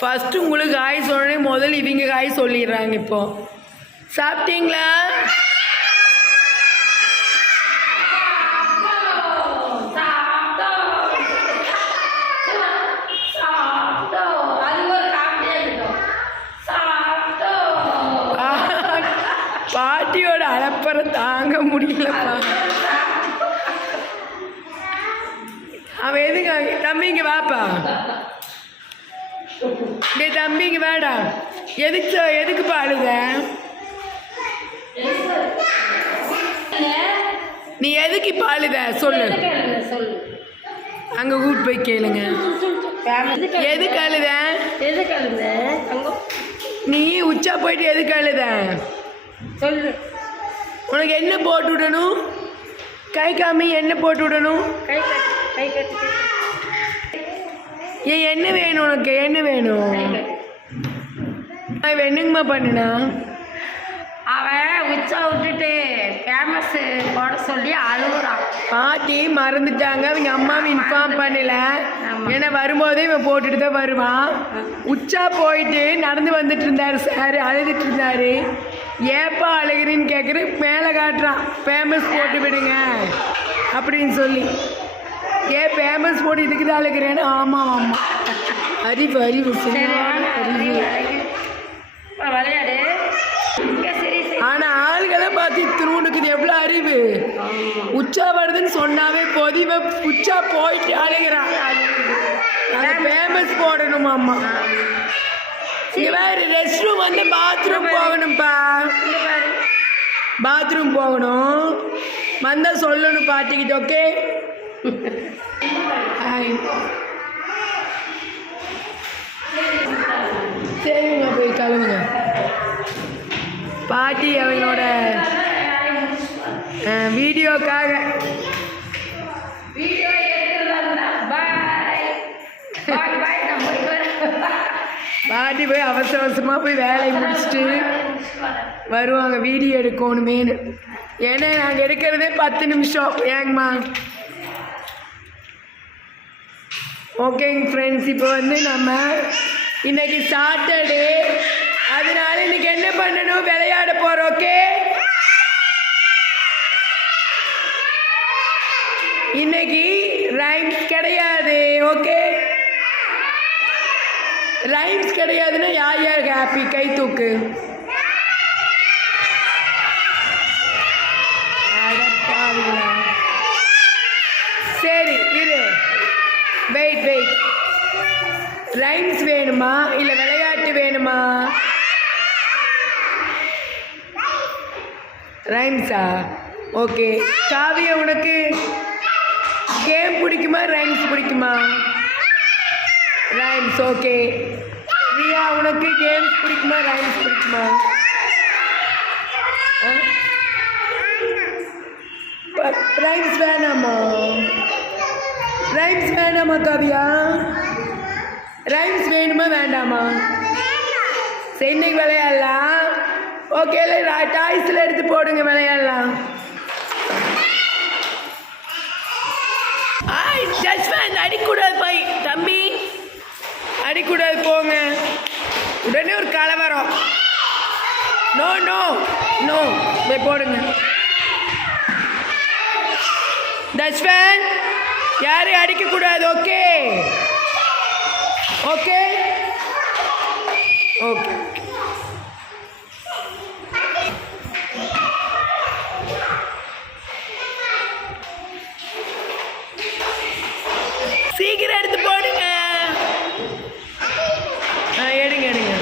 First உங்களுக்கு காய் சொன்னே முதல்ல இவங்க காய் சொல்லிடுறாங்க. இப்போ சாப்பிட்டீங்களா? பாட்டியோட அலப்பறை தாங்க முடியலப்பா. அவன் எதுங்க தம்பிங்க வாப்பா, டே தம்பிங்க வேடா. எதுக்குப்பா அழுத? நீ எதுக்கு இப்போ அழுத சொல்லு. அங்கே கூட்டு போய் கேளுங்க. எதுக்கு அழுத? நீ உச்சா போயிட்டு எதுக்கு அழுத சொல்லு. உனக்கு என்ன போட்டு விடணும்? கை காமி என்ன போட்டு விடணும்? ஏன் என்ன வேணும் உனக்கு? என்ன வேணும்? என்னங்கம்மா பண்ணுனா? அவன் உச்சா விட்டுட்டு ஃபேமஸ் போட சொல்லி அழுகுறான். பாட்டி மறந்துட்டாங்க, அவங்க அம்மாவை இன்ஃபார்ம் பண்ணல. ஏன்னா வரும்போதே இவன் போட்டுட்டு தான் வருவான். உச்சா போயிட்டு நடந்து வந்துட்டு இருந்தாரு சார், அழுதுட்டு இருந்தாரு. ஏப்பா அழுகிறேன்னு கேட்குற, மேலே காட்டுறான் ஃபேமஸ் போட்டு விடுங்க அப்படின்னு சொல்லி. ஏன் ஃபேமஸ் போட்டு இதுக்கு தான் அழுகிறேன்னு. ஆமாம் ஆமாம், அறிவு அறிவு அறிவு விளையாடு. ஆனால் ஆளுகளை பார்த்து திருவுனுக்கு இது எவ்வளோ அறிவு. உச்சா வருதுன்னு சொன்னாவே போதும், இவன் உச்சா போயிட்டு அழுகிறான். ஃபேமஸ் போடணுமா அம்மா? இங்கே வேறு ரெஸ்ட் ரூம் வந்து பாத்ரூம் போகணும்ப்பா. பாத்ரூம் போகணும், வந்தால் சொல்லணும் பாட்டிக்கிட்ட. ஓகே சரிங்க, போய் கழுவுங்க. பாட்டி அவங்களோட வீடியோக்காக பாட்டி போய் அவசர அவசரமாக போய் வேலையை முடிச்சுட்டு வருவாங்க. வீடியோ எடுக்கணுமேனு. ஏன்னா நாங்கள் எடுக்கிறதே 10 நிமிஷம். ஏங்கம்மா? ஓகேங்க ஃப்ரெண்ட்ஸ், இப்போ வந்து நம்ம இன்னைக்கு சாட்டர்டே, அதனால இன்னைக்கு என்ன பண்ணணும்? விளையாட போகிறோம். ஓகே, இன்னைக்கு ரைம்ஸ் கிடையாது. ஓகே, ரைம்ஸ் கிடையாதுன்னா யார் யாருக்கு ஹாப்பி? கை தூக்கு. சரி இரு, வெயிட் வெயிட். ரைம்ஸ் வேணுமா இல்லை விளையாட்டு வேணுமா? ரைம்ஸா? ஓகே. காவியா, உனக்கு கேம் பிடிக்குமா ரைம்ஸ் பிடிக்குமா? ரைம்ஸ். ஓகே. ரியா, உனக்கு கேம்ஸ் பிடிக்குமா ரைம்ஸ் பிடிக்குமா? ரைம்ஸ் வேணாமா? ரைம்ஸ் வேணாமா காவியா? ரைம்ஸ் வேணுமா வேண்டாமா? சரி, இன்னைக்கு விளையாடலாம். ஓகே, டாய்ஸில் எடுத்து போடுங்க, விளையாடலாம். ஜஸ்ட்மேன் அடிக்கூடாது பாய் தம்பி, அடிக்கூடாது, போங்க. உடனே ஒரு கலவரம். நோ நோ நோ, போய் போடுங்க. தஸ்வன், யாரையும் அடிக்கக்கூடாது. Okay okay okay. சீக்கிரம் எடுத்து போடுங்க. எடுங்க எடுங்க.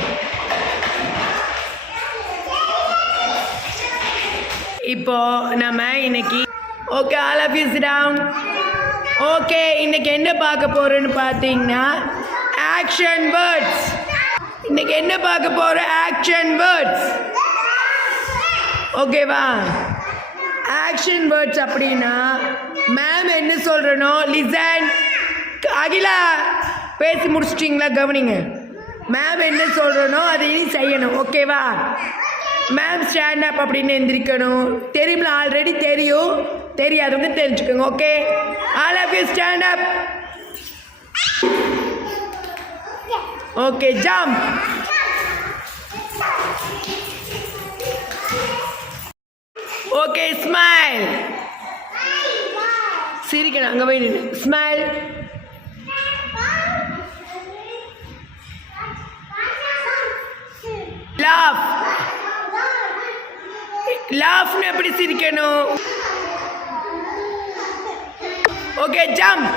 இப்போ நம்ம இன்னைக்கு okay, all of you sit down. Okay, இன்னைக்கு என்ன பார்க்க போறோம்னு பார்த்தீங்கன்னா ஆக்ஷன் வேர்ட்ஸ். இன்னைக்கு என்ன பார்க்க போறோம்? Action words. ஓகேவா? ஆக்ஷன் வேர்ட்ஸ் அப்படின்னா மேம் என்ன சொல்கிறனோ லிசன். அகிலா, பேசி முடிச்சிட்டிங்களா? கவனிங்க. மேம் என்ன சொல்கிறனோ அதை இனி செய்யணும். ஓகேவா? மேம் ஸ்டாண்ட் அப் அப்படின்னு எந்திரிக்கணும். தெரியுங்களா? ஆல்ரெடி தெரியும், தெரியாதவங்க தெரிஞ்சுக்கோங்க. Okay, all of you stand up. Okay jump. Okay smile. சிரிக்கணும், அங்கே போய் நின்று ஸ்மைல். லாஃப். லாஃப்னு எப்படி சிரிக்கணும்? Okay jump.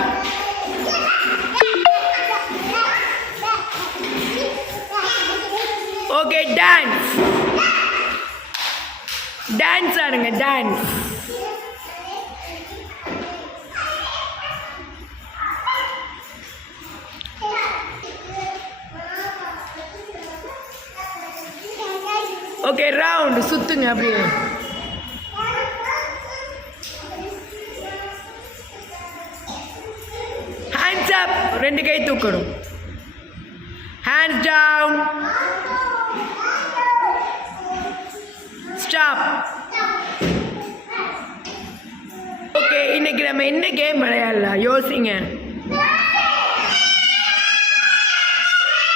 Okay dance. Dance ஆடுங்க, டான்ஸ். ஓகே ரவுண்ட் சுத்துங்க அப்படியே. ஹேண்ட்ஸ் அப், 2 கை தூக்கணும். Hands down. ஸ்டாப். ஓகே இன்னைக்கு நம்ம என்ன கேம் விளையாடலாம் யோசிங்க.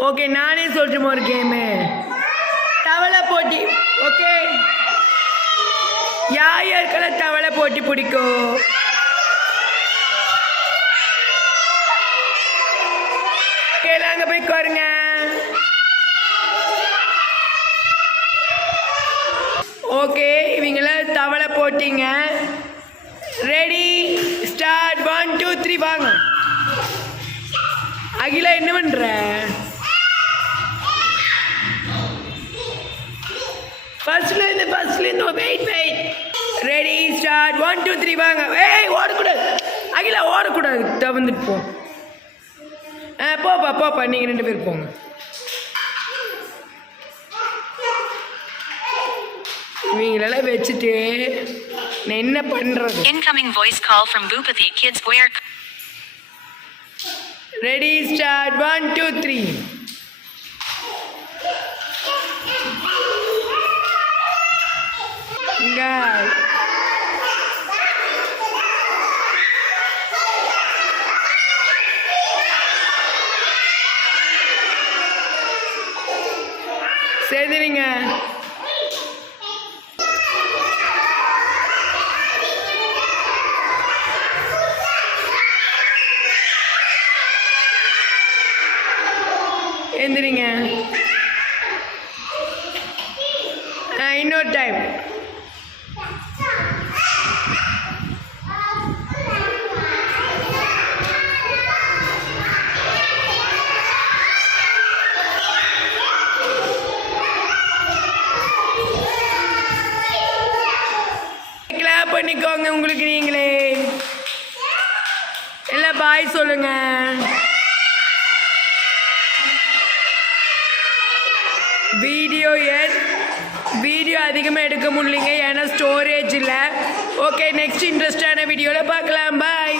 ஓகே நானே சொல்றேன் ஒரு கேமு. தவளை போட்டி. ஓகே யாருக்கெல்லாம் தவளை போட்டி பிடிக்கும்? அங்கே போய் கோருங்க. ஓகே இவங்களாம் தவளை போட்டிங்க. Ready start. 1 2 3 வாங்க. அகிலா என்ன பண்ற? ஃபர்ஸ்ட்லேருந்து வெயிட். Ready start. 1 2 3 வாங்க. ஏய் ஓடக்கூடாது அகிலா, ஓடக்கூடாது. தவந்துட்டு போ. போப்பா நீங்கள் 2 பேர் போங்க. இவங்களெல்லாம் வச்சுட்டு நான் என்ன பண்ணுறது? Incoming voice call from Bhupathi Kids Wear. Ready start. 1 2 3. இங்க சேர்ந்துறீங்க. எந்திரிங்க. இன்னொரு டைம். கிளாப் பண்ணிக்கோங்க உங்களுக்கு நீங்களே. எல்லாம் பாய் சொல்லுங்க. வீடியோ அதிகமாக எடுக்க முடியலைங்க, ஏன்னா ஸ்டோரேஜ் இல்லை. ஓகே நெக்ஸ்ட் இன்ட்ரெஸ்டான வீடியோவில் பார்க்கலாம். பாய்.